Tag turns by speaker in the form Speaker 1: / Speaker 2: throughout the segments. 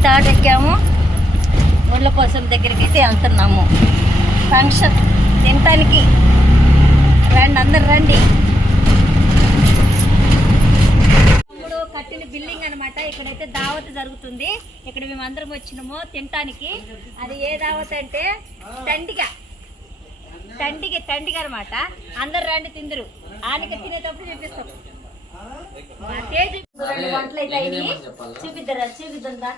Speaker 1: అయితే ఆట ఎక్కాము ముళ్ళ కోసం దగ్గరికి అయితే వెళ్తున్నాము. ఫంక్షన్ తినటానికి రండి అందరు రండి. ఇప్పుడు కట్టిన బిల్డింగ్ అనమాట ఇక్కడైతే దావత్ జరుగుతుంది. ఇక్కడ మేము అందరం వచ్చినాము తినటానికి. అది ఏ దావత్ అంటే తండిగా తండికి తండిగా అనమాట అందరు రండి తిందరు. ఆనక తినేటప్పుడు చూపిస్తాం. రెండు వంటలు అయితే చూపిద్దరా చూపిద్దా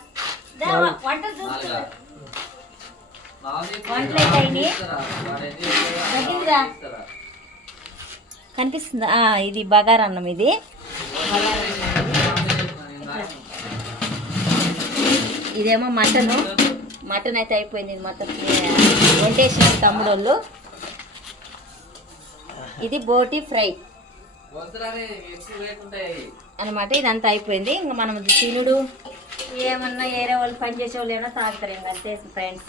Speaker 1: కనిపిస్తుందా? ఇది బగారా అన్నం ఇది. ఇదేమో మటన్. మటన్ అయితే అయిపోయింది మొత్తం. వంటేసిన తమ్ముడు వాళ్ళు ఇది బోటి ఫ్రై అనమాట ఇదంతా అయిపోయింది. ఇంకా మనం తినుడు. ఏమన్నా ఏరే వాళ్ళు పని చేసే వాళ్ళు ఏమన్నా తాగుతారు అంతే ఫ్రెండ్స్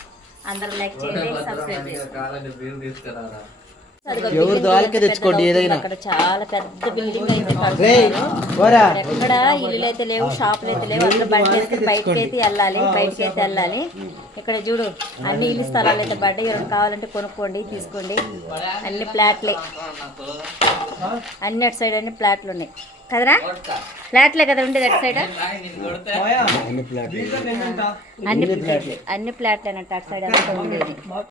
Speaker 1: అందరూ లైక్ చేయండి సబ్స్క్రైబ్ చేసుకోండి.
Speaker 2: ఎవరిది వాళ్ళకే తెచ్చుకోండి ఏదైనా.
Speaker 1: అక్కడ చాలా పెద్ద బిల్డింగ్ అయితే ఎక్కడ ఇల్లు అయితే లేవు షాపులు అయితే లేవు. అందరూ బండి అయితే బయటకి అయితే వెళ్ళాలి బయటకి అయితే వెళ్ళాలి. ఇక్కడ చూడు అన్ని ఇల్లు స్థలాలు అయితే పడ్డాయి ఎవరికి కావాలంటే కొనుక్కోండి తీసుకోండి. అన్ని ప్లాట్లే అన్ని అటు సైడ్ అన్ని ప్లాట్లు ఉన్నాయి. కదరా? ఫ్లాట్లే కదా ఉండేది అటు సైడ్? అన్ని అన్ని ప్లాట్లే అన్నట్టు అటు సైడ్ అంతా ఉండేది.